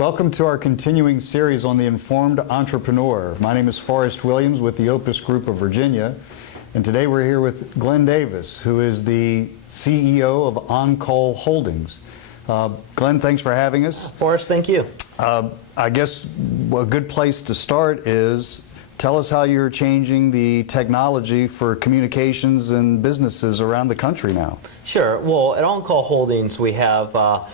Welcome to our continuing series on the informed entrepreneur. My name is Forrest Williams with the Opus Group of Virginia, and today we're here with Glenn Davis, who is the CEO of On Call Holdings. Glenn, thanks for having us. Forrest, thank you. I guess a good place to start is tell us how you're changing the technology for communications and businesses around the country now. Sure. Well, at On Call Holdings, we have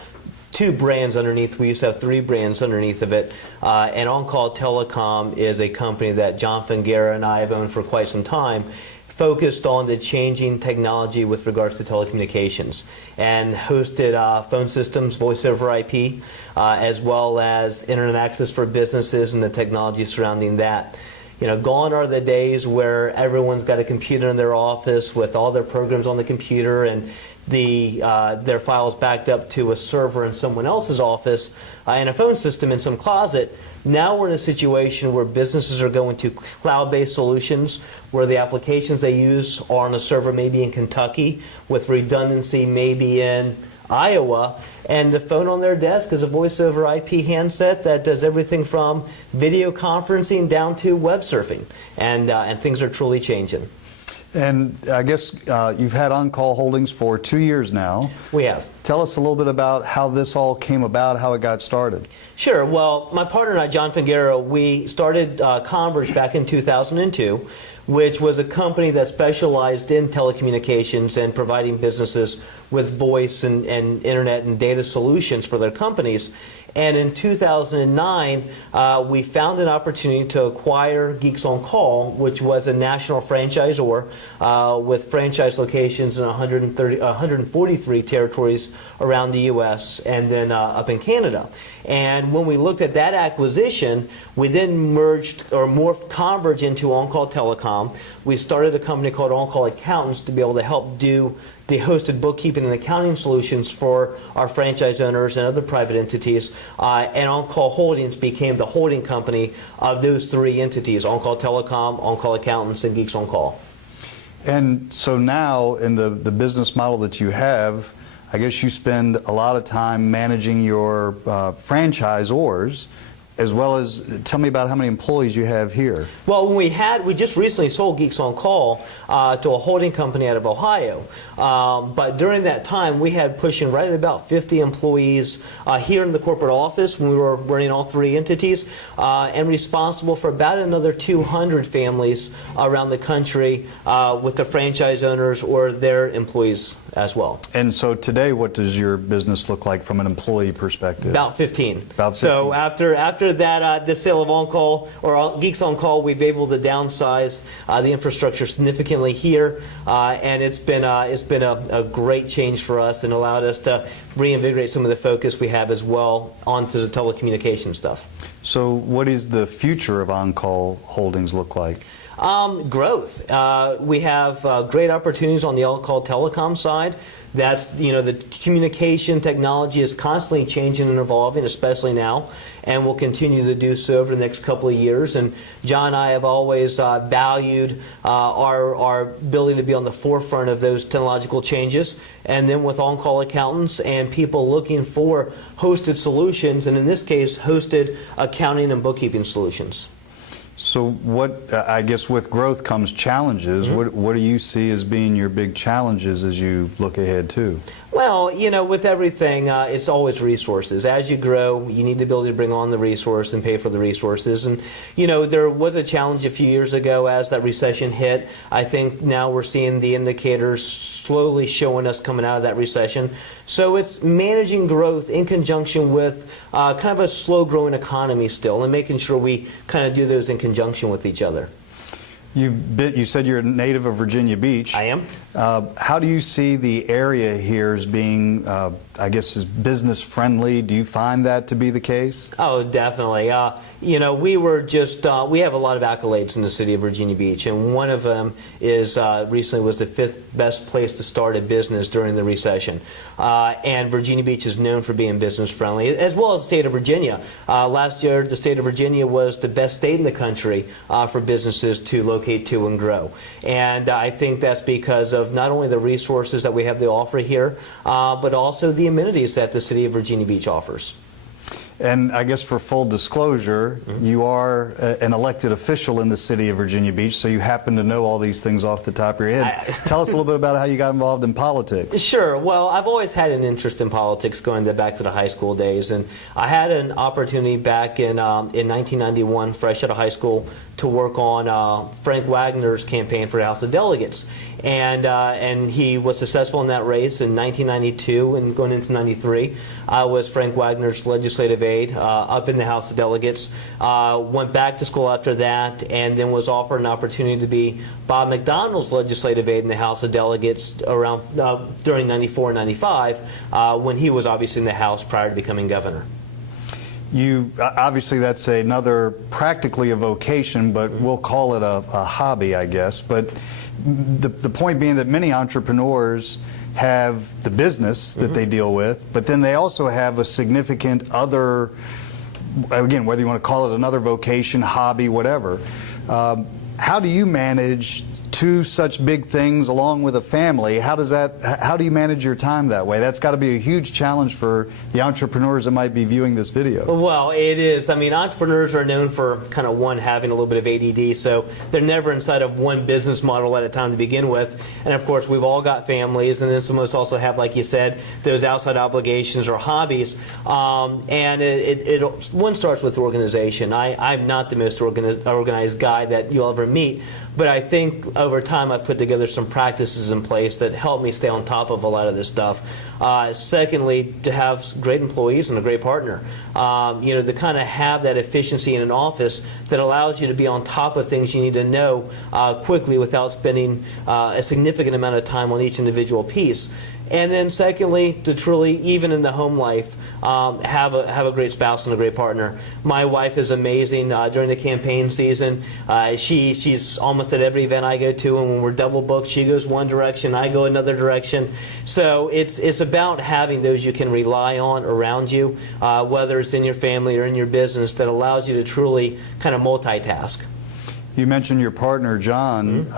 two brands underneath. We used to have three brands underneath of it. And On Call Telecom is a company that John Fingera and I have owned for quite some time, focused on the changing technology with regards to telecommunications, and hosted phone systems, voice over IP, as well as internet access for businesses and the technology surrounding that. You know, gone are the days where everyone's got a computer in their office with all their programs on the computer and their files backed up to a server in someone else's office and a phone system in some closet. Now we're in a situation where businesses are going to cloud-based solutions where the applications they use are on a server maybe in Kentucky with redundancy maybe in Iowa, and the phone on their desk is a voice over IP handset that does everything from video conferencing down to web surfing, and things are truly changing. And I guess you've had On Call Holdings for 2 years now. We have. Tell us a little bit about how this all came about, how it got started. Sure. Well, my partner and I, John Fingera, we started Converge back in 2002, which was a company that specialized in telecommunications and providing businesses with voice and internet and data solutions for their companies. And in 2009, we found an opportunity to acquire Geeks on Call, which was a national franchisor with franchise locations in 143 territories around the U.S. and then up in Canada. And when we looked at that acquisition, we then merged or morphed Converge into On Call Telecom. We started a company called On Call Accountants to be able to help do the hosted bookkeeping and accounting solutions for our franchise owners and other private entities. And On Call Holdings became the holding company of those three entities: On Call Telecom, On Call Accountants, and Geeks on Call. And so now, in the business model that you have, I guess you spend a lot of time managing your franchisors, as well as tell me about how many employees you have here. Well, we just recently sold Geeks on Call to a holding company out of Ohio. But during that time, we had pushing right at about 50 employees here in the corporate office when we were running all three entities, and responsible for about another 200 families around the country with the franchise owners or their employees as well. And so today, what does your business look like from an employee perspective? About 15. About 15. So after that, the sale of On Call or Geeks on Call, we've been able to downsize the infrastructure significantly here, and it's been a great change for us and allowed us to reinvigorate some of the focus we have as well onto the telecommunication stuff. So what is the future of On Call Holdings look like? Growth. We have great opportunities on the On Call Telecom side. That's, the communication technology is constantly changing and evolving, especially now, and will continue to do so over the next couple of years. And John and I have always valued our ability to be on the forefront of those technological changes. And then with On Call Accountants and people looking for hosted solutions, and in this case, hosted accounting and bookkeeping solutions. So what, I guess with growth comes challenges. Mm-hmm. What do you see as being your big challenges as you look ahead too? Well, with everything, it's always resources. As you grow, you need the ability to bring on the resource and pay for the resources. And, there was a challenge a few years ago as that recession hit. I think now we're seeing the indicators slowly showing us coming out of that recession. So it's managing growth in conjunction with kind of a slow-growing economy still, and making sure we kind of do those in conjunction with each other. You said you're a native of Virginia Beach. I am. How do you see the area here as being, I guess, as business friendly? Do you find that to be the case? Oh, definitely. We have a lot of accolades in the city of Virginia Beach, and one of them is recently was the 5th best place to start a business during the recession. And Virginia Beach is known for being business friendly, as well as the state of Virginia. Last year, the state of Virginia was the best state in the country for businesses to locate to and grow. And I think that's because of not only the resources that we have to offer here, but also the amenities that the city of Virginia Beach offers. And I guess for full disclosure, you are an elected official in the city of Virginia Beach, so you happen to know all these things off the top of your head. Tell us a little bit about how you got involved in politics. Sure. Well, I've always had an interest in politics going back to the high school days, and I had an opportunity back in 1991, fresh out of high school, to work on Frank Wagner's campaign for the House of Delegates. And he was successful in that race in 1992 and going into 93. I was Frank Wagner's legislative aide up in the House of Delegates. Went back to school after that, and then was offered an opportunity to be Bob McDonnell's legislative aide in the House of Delegates around during 94 and 95 when he was obviously in the House prior to becoming governor. You obviously, that's another practically a vocation, but we'll call it a hobby, I guess. But the point being that many entrepreneurs have the business that they deal with, but then they also have a significant other, again, whether you want to call it another vocation, hobby, whatever. How do you manage two such big things along with a family? How do you manage your time that way? That's got to be a huge challenge for the entrepreneurs that might be viewing this video. Well, it is. I mean, entrepreneurs are known for kind of having a little bit of ADD, so they're never inside of one business model at a time to begin with. And of course, we've all got families, and then some of us also have, like you said, those outside obligations or hobbies. And one starts with organization. I'm not the most organized guy that you'll ever meet, but I think over time I've put together some practices in place that help me stay on top of a lot of this stuff. Secondly, to have great employees and a great partner. To kind of have that efficiency in an office that allows you to be on top of things you need to know quickly without spending a significant amount of time on each individual piece. And then secondly, to truly, even in the home life, have a great spouse and a great partner. My wife is amazing. During the campaign season, she's almost at every event I go to, and when we're double booked, she goes one direction, I go another direction. So it's about having those you can rely on around you, whether it's in your family or in your business, that allows you to truly kind of multitask. You mentioned your partner, John,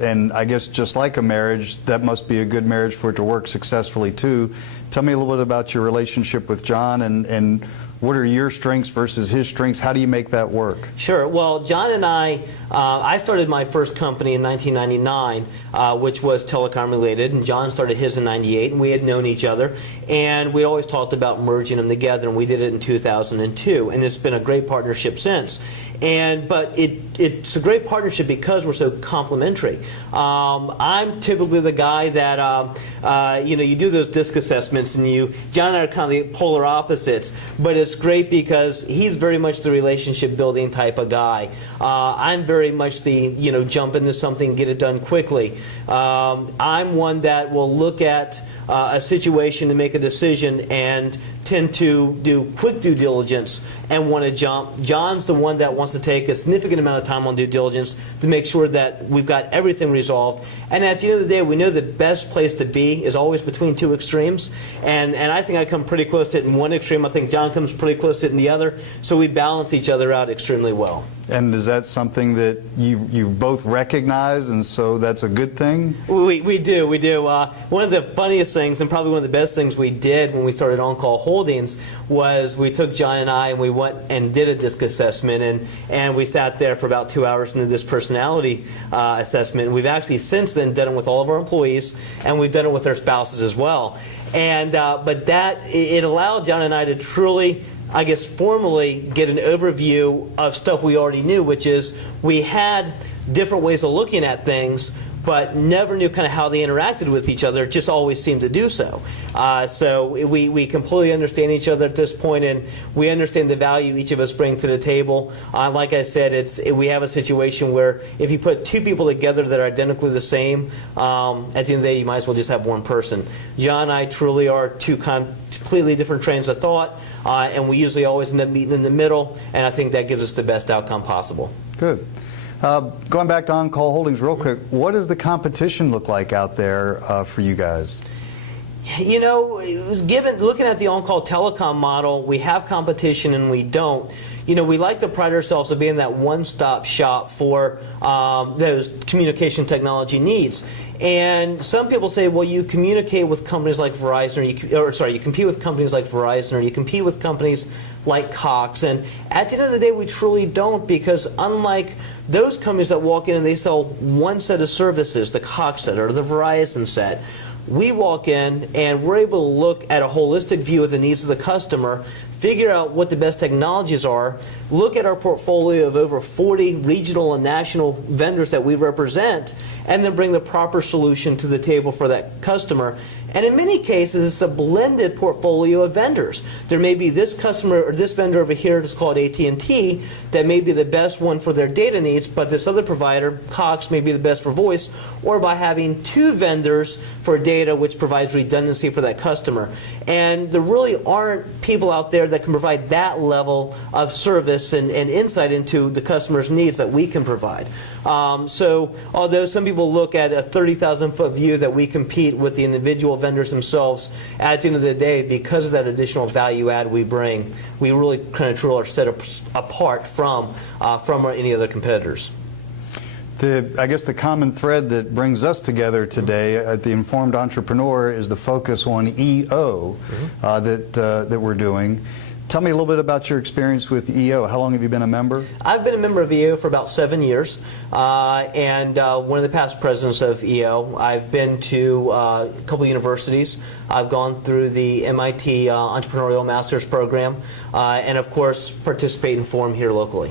and I guess just like a marriage, that must be a good marriage for it to work successfully too. Tell me a little bit about your relationship with John, and what are your strengths versus his strengths? How do you make that work? Sure. Well, John and I started my first company in 1999, which was telecom related, and John started his in 98, and we had known each other, and we always talked about merging them together, and we did it in 2002, and it's been a great partnership since. But it's a great partnership because we're so complementary. I'm typically the guy that you do those disc assessments, and John and I are kind of the polar opposites. But it's great because he's very much the relationship building type of guy. I'm very much the jump into something, get it done quickly. I'm one that will look at a situation to make a decision and tend to do quick due diligence and want to jump. John's the one that wants to take a significant amount of time on due diligence to make sure that we've got everything resolved. And at the end of the day, we know the best place to be is always between two extremes. And I think I come pretty close to it in one extreme. I think John comes pretty close to it in the other. So we balance each other out extremely well. And is that something that you both recognize, and so that's a good thing? We do. One of the funniest things, and probably one of the best things we did when we started On Call Holdings, was we took John and I and we went and did a disc assessment, and we sat there for about 2 hours into this personality assessment. And we've actually since then done it with all of our employees, and we've done it with their spouses as well. And but it allowed John and I to truly, I guess, formally get an overview of stuff we already knew, which is we had different ways of looking at things, but never knew kind of how they interacted with each other. Just always seemed to do so. So we completely understand each other at this point, and we understand the value each of us bring to the table. Like I said, we have a situation where if you put two people together that are identically the same, at the end of the day, you might as well just have one person. John and I truly are two completely different trains of thought, and we usually always end up meeting in the middle, and I think that gives us the best outcome possible. Good. Going back to On Call Holdings real quick, what does the competition look like out there for you guys? You know, it was looking at the on-call telecom model, we have competition and we don't. You know, we like to pride ourselves on being that one-stop shop for those communication technology needs. And some people say, well, you communicate with companies like Verizon, you compete with companies like Verizon, or you compete with companies like Cox. And at the end of the day, we truly don't, because unlike those companies that walk in and they sell one set of services, the Cox set or the Verizon set, we walk in and we're able to look at a holistic view of the needs of the customer, figure out what the best technologies are, look at our portfolio of over 40 regional and national vendors that we represent, and then bring the proper solution to the table for that customer. And in many cases, it's a blended portfolio of vendors. There may be this customer or this vendor over here that's called AT&T that may be the best one for their data needs, but this other provider, Cox, may be the best for voice, or by having two vendors for data, which provides redundancy for that customer. And there really aren't people out there that can provide that level of service and insight into the customer's needs that we can provide. So although some people look at a 30,000-foot view that we compete with the individual vendors themselves, at the end of the day, because of that additional value add we bring, we really kind of truly are set apart from any other competitors. I guess the common thread that brings us together today at the Informed Entrepreneur is the focus on EO that we're doing. Tell me a little bit about your experience with EO. How long have you been a member? I've been a member of EO for about 7 years, and one of the past presidents of EO. I've been to a couple universities. I've gone through the MIT Entrepreneurial Masters program, and of course participate in Forum here locally.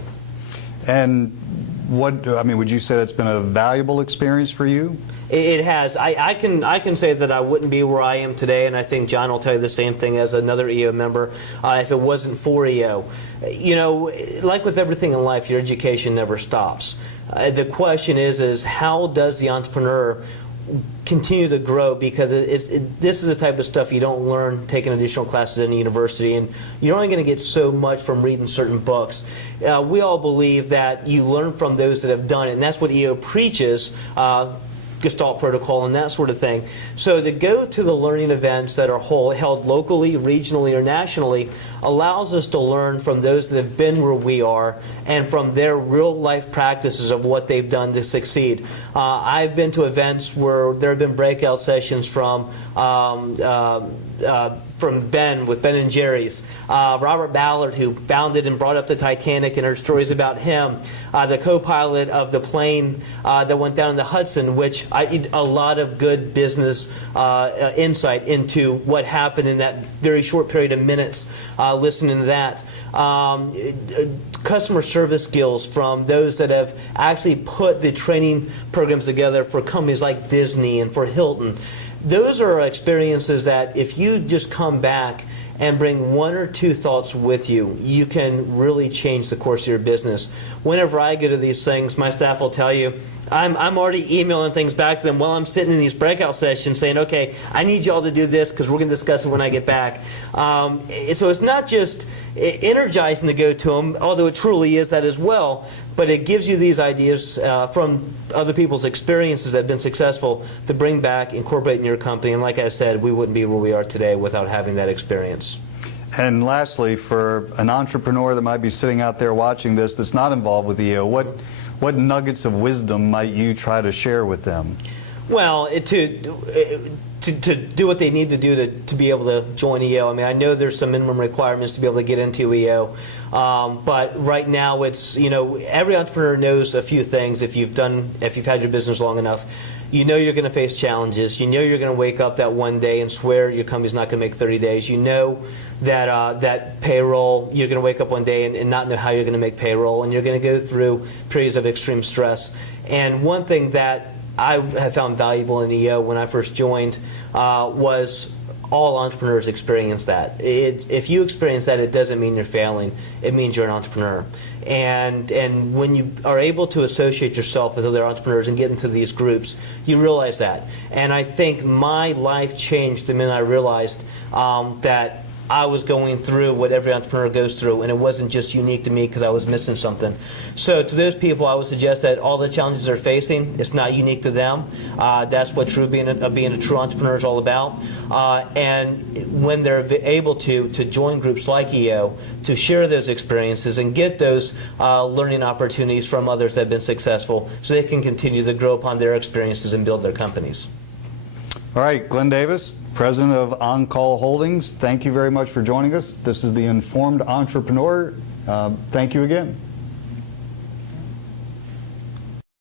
And would you say that's been a valuable experience for you? It has. I can say that I wouldn't be where I am today, and I think John will tell you the same thing as another EO member, if it wasn't for EO. You know, like with everything in life, your education never stops. The question is how does the entrepreneur continue to grow, because this is the type of stuff you don't learn taking additional classes in a university, and you're only going to get so much from reading certain books. We all believe that you learn from those that have done it, and that's what EO preaches, Gestalt protocol and that sort of thing. So to go to the learning events that are held locally, regionally, or nationally allows us to learn from those that have been where we are and from their real life practices of what they've done to succeed. I've been to events where there have been breakout sessions from Ben with Ben and Jerry's, Robert Ballard, who founded and brought up the Titanic, and heard stories about him, the co-pilot of the plane that went down in the Hudson, which a lot of good business insight into what happened in that very short period of minutes, listening to that. Customer service skills from those that have actually put the training programs together for companies like Disney and for Hilton. Those are experiences that if you just come back and bring one or two thoughts with you, you can really change the course of your business. Whenever I go to these things, my staff will tell you, I'm already emailing things back to them while I'm sitting in these breakout sessions saying, okay, I need you all to do this because we're going to discuss it when I get back. So it's not just energizing to go to them, although it truly is that as well, but it gives you these ideas from other people's experiences that have been successful to bring back, incorporate in your company. And like I said, we wouldn't be where we are today without having that experience. And lastly, for an entrepreneur that might be sitting out there watching this that's not involved with EO, what nuggets of wisdom might you try to share with them? Well, to do what they need to do to be able to join EO. I mean, I know there's some minimum requirements to be able to get into EO, but right now it's, every entrepreneur knows a few things. If you've had your business long enough, you know you're going to face challenges. You know you're going to wake up that one day and swear your company's not going to make 30 days. You know that payroll, you're going to wake up one day and not know how you're going to make payroll, and you're going to go through periods of extreme stress. And one thing that I have found valuable in EO when I first joined was all entrepreneurs experience that. If you experience that, it doesn't mean you're failing. It means you're an entrepreneur. And when you are able to associate yourself with other entrepreneurs and get into these groups, you realize that. And I think my life changed the minute I realized that I was going through what every entrepreneur goes through, and it wasn't just unique to me because I was missing something. So to those people, I would suggest that all the challenges they're facing, it's not unique to them. That's what being a true entrepreneur is all about. And when they're able to join groups like EO, to share those experiences and get those learning opportunities from others that have been successful, so they can continue to grow upon their experiences and build their companies. All right, Glenn Davis, president of On Call Holdings, thank you very much for joining us. This is the Informed Entrepreneur. Thank you again.